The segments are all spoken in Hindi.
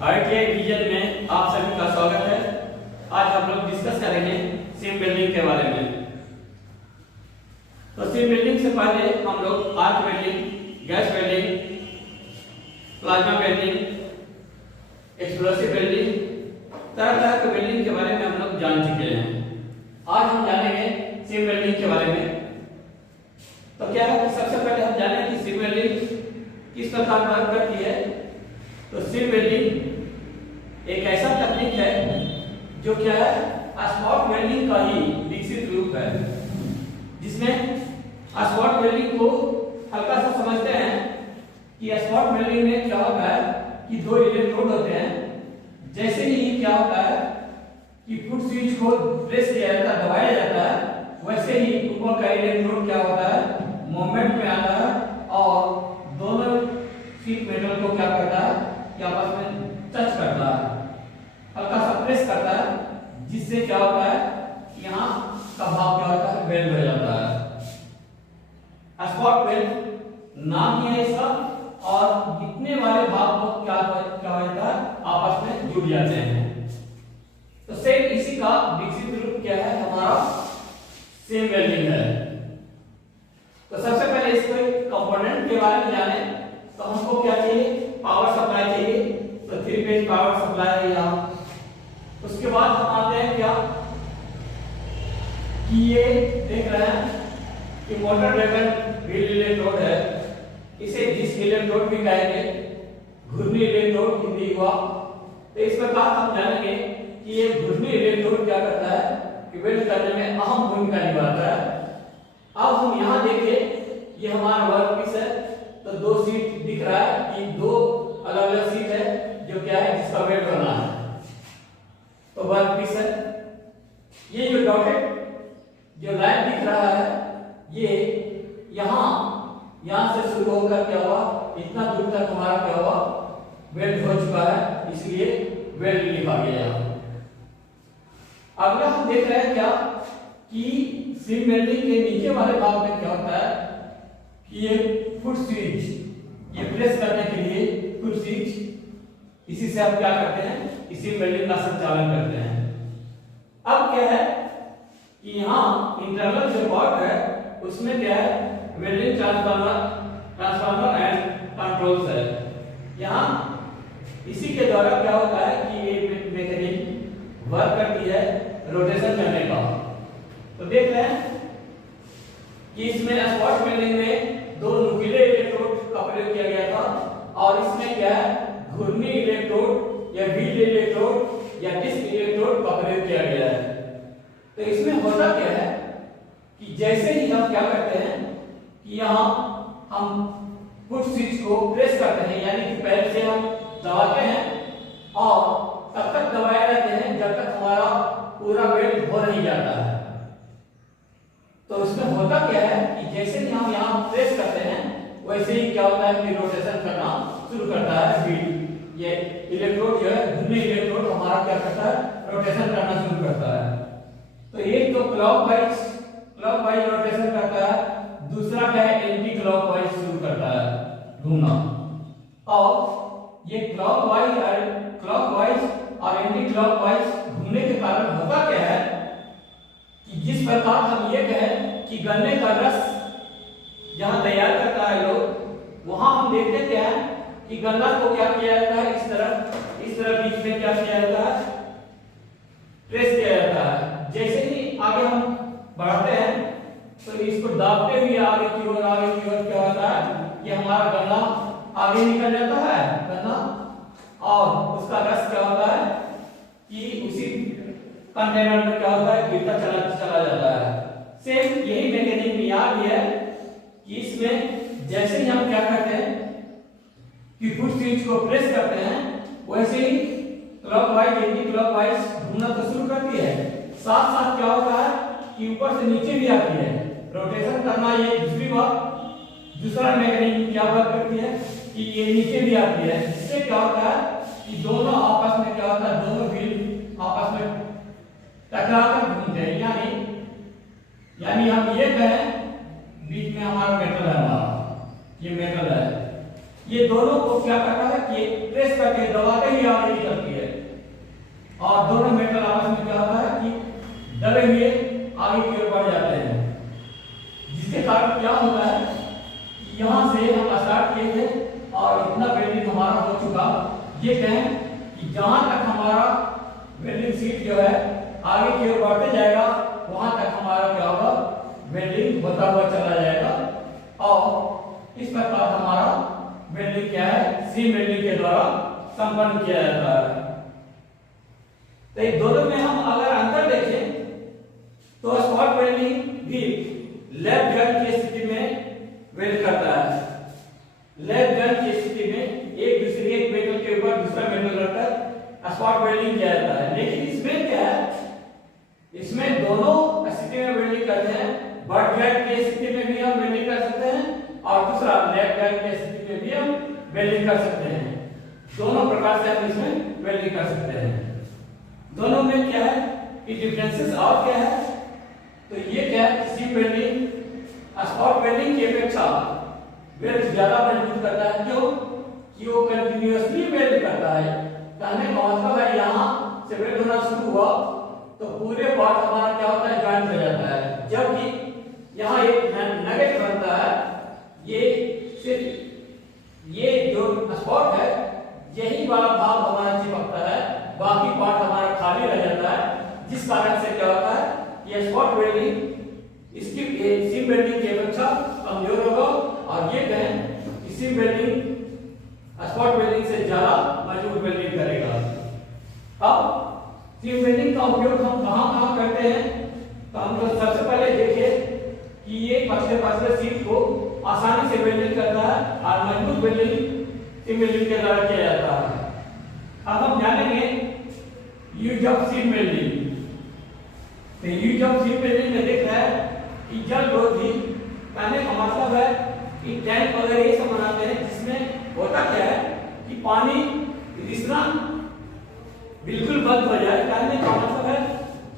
आईटीआई विजन में आप सभी का स्वागत है। आज हम लोग डिस्कस करेंगे सीम वेल्डिंग के बारे में। तो सीम वेल्डिंग से पहले हम लोग arc welding, gas welding, plasma welding, explosive welding, तरह तरह के वेल्डिंग के बारे में हम लोग जान चुके हैं। आज हम जानेंगे सीम वेल्डिंग के बारे में। तो क्या है कि सबसे पहले हम जानेंगे कि सीम वेल्डिंग किस प्रकार वर्क करती है। तो सीम वेल्डिंग एक ऐसा तकनीक है जो क्या है, स्पॉट वेल्डिंग का ही विकसित रूप है, जिसमें स्पॉट वेल्डिंग को हल्का सा समझते हैं कि स्पॉट वेल्डिंग में क्या होता है कि दो इलेक्ट्रोड होते हैं। जैसे ही क्या होता है कि फुट स्विच को प्रेस किया जाता है, दबाया जाता है, वैसे ही ऊपर का इलेक्ट्रोड क्या होता है, मूवमेंट में आता है और दोनों शीट मेटल को क्या करता है कि आपस में टच करता है, हल्का सा प्रेस करता है, जिससे क्या होता है यहाँ का भाग क्या होता है, वेल्ड हो जाता है। स्पॉट वेल्ड नाम ही है इसका, और इतने वाले भाग को क्या होता है, आपस में जुड़ जाते हैं। तो सेम इसी का विकसित रूप क्या है, हमारा सीम वेल्डिंग है। तो सबसे पहले इसको कंपोनेंट के बारे में जाने तो हमको क्या चाहिए, पावर सप्लाई चाहिए। तो 3 फेज पावर सप्लाई है यहाँ। उसके बाद हम आते हैं क्या कि ये देख रहे हैं कि मोटर ड्राइवन व्हील इलेक्ट्रोड है, इसे डिस्क इलेक्ट्रोड भी कहेंगे, घूर्णी इलेक्ट्रोड हिंदी हुआ। तो इस प्रकार हम जानेंगे कि ये घूर्णी इलेक्ट्रोड क्या करता है कि वेल्ड करने में अहम भूमिका निभाता है। अब हम यहाँ देखिए, ये हमारा वर्कपीस है। तो दो सीट दिख रहा है कि दो अलग अलग सीट है जो क्या है, जिसका वेल्ड करना है। तो वर्कपीस है, ये जो डॉटेड जो लाइन दिख रहा है, ये यहाँ से शुरू होकर क्या हुआ, इतना दूर तक हमारा क्या हुआ, वेल्ड हो चुका है, इसलिए वेल्ड लिखा गया। अगला हम देख रहे हैं क्या कि सीम वेल्डिंग के नीचे वाले भाग में क्या होता है कि ये फुट स्विच, ये प्रेस करने के लिए फुट स्विच, इसी से हम क्या करते हैं, इसी वेल्डिंग का संचालन करते हैं। अब क्या है कि यहाँ इंटरनल जो पार्ट है उसमें क्या है, वेल्डिंग ट्रांसफार्मर एंड कंट्रोल्स है। यहाँ इसी के द्वारा क्या होता है कि ये मैकेनिज्म वर्क करती है रोटेशन करने का। तो देख रहे हैं कि इसमें स्पॉट वेल्डिंग में दो नुकीले इलेक्ट्रोड का प्रयोग किया गया था, और इसमें क्या है, घूर्णी इलेक्ट्रोड या व्हील इलेक्ट्रोड या डिस्क इलेक्ट्रोड का प्रयोग किया गया है। तो इसमें होता क्या है कि जैसे ही हम क्या करते हैं कि यहाँ हम फुट स्विच को प्रेस करते हैं, यानी कि पैर से हम दबाते हैं और तब तक दबाए रहते हैं जब तक हमारा पूरा वेल्ड हो नहीं जाता है। तो उसमें होता क्या है कि जैसे ही हम यहाँ प्रेस करते हैं, वैसे ही क्या होता है कि रोटेशन करना शुरू करता है व्हील। ये इलेक्ट्रोड जो है, घूर्णी इलेक्ट्रोड हमारा क्या करता है, रोटेशन करना शुरू करता है। तो एक तो क्लॉकवाइज रोटेशन करता है, दूसरा क्या है, एंटी क्लॉकवाइज शुरू करता है घूमना। और ये क्लॉकवाइज और एंटी क्लॉकवाइज घूमने के कारण होता क्या है कि जिस प्रकार हम ये कहें कि गन्ने का रस जहां तैयार करता है लोग, वहां हम देखते क्या है कि गन्ना को क्या किया जाता है, इस तरह बीच में क्या किया जाता है, प्रेस किया जाता है। जैसे ही आगे हम बढ़ते हैं तो इसको दाबते हुए आगे की ओर क्या होता है कि हमारा गन्ना आगे निकल जाता है, गन्ना, और उसका रस क्या होता है कि उसी कंटेनर में क्या होता है, गिरता चला जाता है। सेम यही मैकेनिज्म यहाँ भी है कि इसमें जैसे ही हम क्या करते हैं कि फुट स्विच को प्रेस करते हैं, वैसे ही क्लॉकवाइज एंटी क्लॉकवाइज घूमना तो शुरू करती है। साथ साथ क्या होता है कि ऊपर से नीचे भी आती है, रोटेशन करना ये दूसरी बात। दूसरा मैकेनिज्म क्या वर्क करती है कि ये नीचे भी आती है, जिससे क्या होता है कि दोनों आपस में क्या होता है, दोनों व्हील आपस में टकराकर घूमते हैं। यानी हम ये कहें बीच में हमारा मेटल है, हमारा ये मेटल है, ये दोनों को क्या करता है कि प्रेस करके दबाते ही आगे और दोनों मेटल आपस में क्या होता है कि दबे हुए आगे की ओर बढ़ जाते हैं, जिसके कारण क्या होता है कि यहाँ से हम स्टार्ट किए थे और इतना वेल्डिंग हमारा हो चुका, ये कहें कि जहां तक हमारा वेल्डिंग सीट जो है आगे की ओर बढ़ते जाएगा वहां तक हमारा क्या होगा, वेल्डिंग होता हुआ चला जाएगा। और इस प्रकार हमारा वेल्डिंग क्या है, सीम वेल्डिंग के द्वारा संपन्न किया जाता है। तो इन दोनों में हम अगर अंतर देखें तो स्पॉट वेल्डिंग भी लैप जॉइंट की स्थिति में वेल्ड करता है। लैप जॉइंट की स्थिति में एक दूसरे एक मेटल के ऊपर दूसरा मेटल रखकर स्पॉट वेल्डिंग किया जाता है। लेकिन इसमें क्या है, इसमें दोनों स्थिति में वेल्डिंग करते हैं। बट जॉइंट की स्थिति में भी हम वेल्डिंग कर सकते हैं और दूसरा लैप जॉइंट की स्थिति में भी हम वेल्डिंग कर सकते हैं। दोनों प्रकार से हम इसमें वेल्डिंग कर सकते हैं। दोनों में क्या है कि डिफरेंसेस और क्या है, तो ये क्या है, सीम वेल्डिंग स्पॉट वेल्डिंग की अपेक्षा वेल्ड ज्यादा मजबूत करता है। क्यों कि वो कंटिन्यूअसली वेल्ड करता है। कहने का मतलब है यहाँ से वेल्ड होना शुरू हुआ तो पूरे पार्ट हमारा क्या होता है, जॉइंट हो जाता है। जबकि यहाँ एक नगेट बनता है, ये सिर्फ ये जो स्पॉट है यही वाला भाग हमारा चिपकता है, बाकी पार्ट हमारा खाली रह जाता है। जिस कारण से क्या होता है, ये स्पॉट वेल्डिंग इसकी सीम वेल्डिंग की अपेक्षा कमजोर होगा और ये कहें कि सीम वेल्डिंग स्पॉट वेल्डिंग से ज्यादा मजबूत वेल्डिंग करेगा। अब सीम वेल्डिंग का उपयोग हम कहां करते हैं, तो हम लोग सबसे पहले देखिए कि ये पतले सीम को आसानी से वेल्डिंग करता है और मजबूत वेल्डिंग सीम वेल्डिंग के द्वारा किया जाता है। अब हम जानेंगे यूज ऑफ सीम वेल्डिंग। तो यूज ऑफ सीम वेल्डिंग में देख रहा है कि जल रोधी, कहने का मतलब है कि टैंक वगैरह ये सब बनाते हैं जिसमें होता क्या है कि पानी रिसना बिल्कुल बंद हो जाए। कहने का मतलब है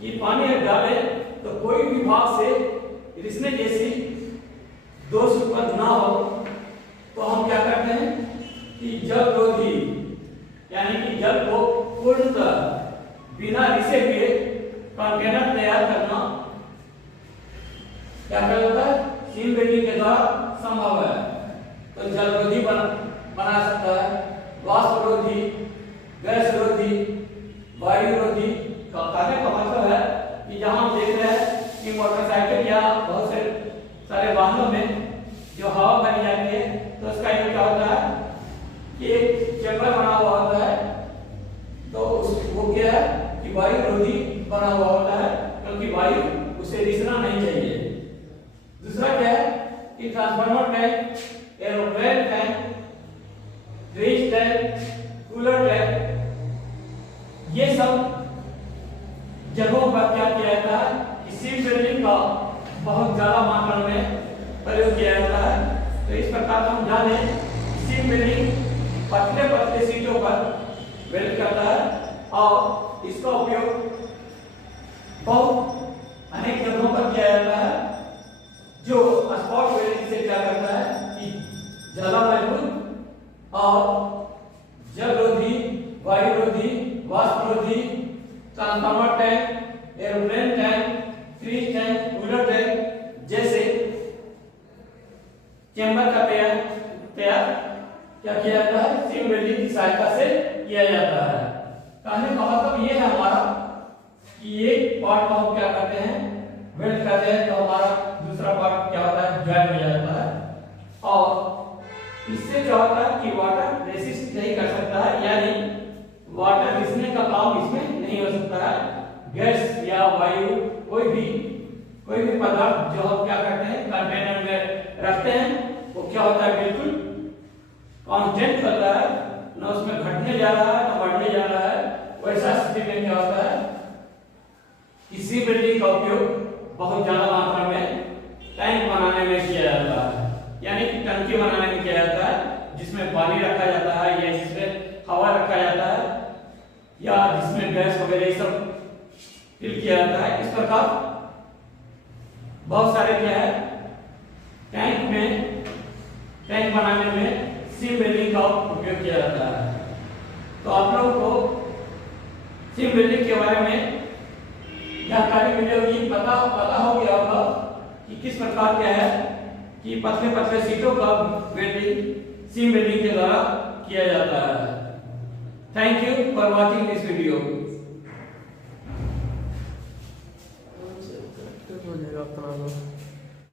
कि पानी अगर डाले तो कोई भी भाग से रिसने जैसी दोष उत्पन्न ना हो, तो हम क्या करते हैं कि जल रोधी यानी कि जल को पूर्णतः बिना रिसे हुए कंटेनर तैयार करना क्या कर होता है, सीम वेल्डिंग के द्वारा संभव है। तो जल रोधी बना सकता है, वाष्प रोधी, गैस रोधी, वायु रोधी। कहने का मतलब है कि जहां हम देख रहे हैं कि मोटरसाइकिल या बहुत से सारे वाहनों में जो हवा भरी जाती है तो उसका ये क्या होता है कि एक चैम्बर बना हुआ होता है, तो वो क्या है कि वायु रोधी बना हुआ होता है, क्योंकि वायु उसे रिसना नहीं चाहिए। दूसरा क्या है कि transformer tank, aeroplane tank, fridge tank, cooler tank, ये सब जगहों पर क्या किया जाता है कि सीम वेल्डिंग का बहुत ज्यादा मात्रा में प्रयोग किया जाता है। तो इस प्रकार हम जाने सीम वेल्डिंग पतले सीटों पर वेल्ड करता है और इसका उपयोग बहुत अनेक जगहों पर किया जाता है, जो स्पॉट वेल्डिंग से क्या करता है कि ज्यादा मजबूत और जल रोधी, वायु रोधी, वाष्प रोधी, transformer tank, aeroplane tank, fridge tank, cooler tank जैसे चैम्बर का तैयार क्या किया जाता है, सीम वेल्डिंग की सहायता से किया जाता है। कहने का मतलब ये है हमारा कि एक पार्ट को हम क्या करते हैं, वेल्ड करते हैं, तो हमारा दूसरा पार्ट क्या होता है, ज्वाइन हो जाता है। और इससे क्या होता है कि वाटर रेसिस्ट नहीं कर सकता है, यानी वाटर रिसने का काम इसमें नहीं हो सकता है। गैस या वायु कोई भी पदार्थ जो हम क्या करते हैं कंटेनर में रखते हैं, वो क्या होता है बिल्कुल कांस्टेंट होता है, ना उसमें घटने जा रहा है ना बढ़ने जा रहा है। वैसा स्थिति में क्या होता है, इसी वेल्डिंग का उपयोग बहुत ज्यादा मात्रा में टैंक बनाने में किया जाता है, यानी कि टंकी बनाने में किया जाता है, जिसमें पानी रखा जाता है या जिसमें हवा रखा जाता है या जिसमें गैस वगैरह सब फिल किया जाता है। इस प्रकार बहुत सारे क्या है टैंक बनाने में सीम वेल्डिंग का उपयोग किया जाता है। तो आप लोगों को सीम वेल्डिंग के बारे में जानकारी मिली होगी, पता हो गया होगा कि किस प्रकार क्या है कि पतले पतले सीटों का वेल्डिंग सीम वेल्डिंग के द्वारा किया जाता है। Thank you for watching this video.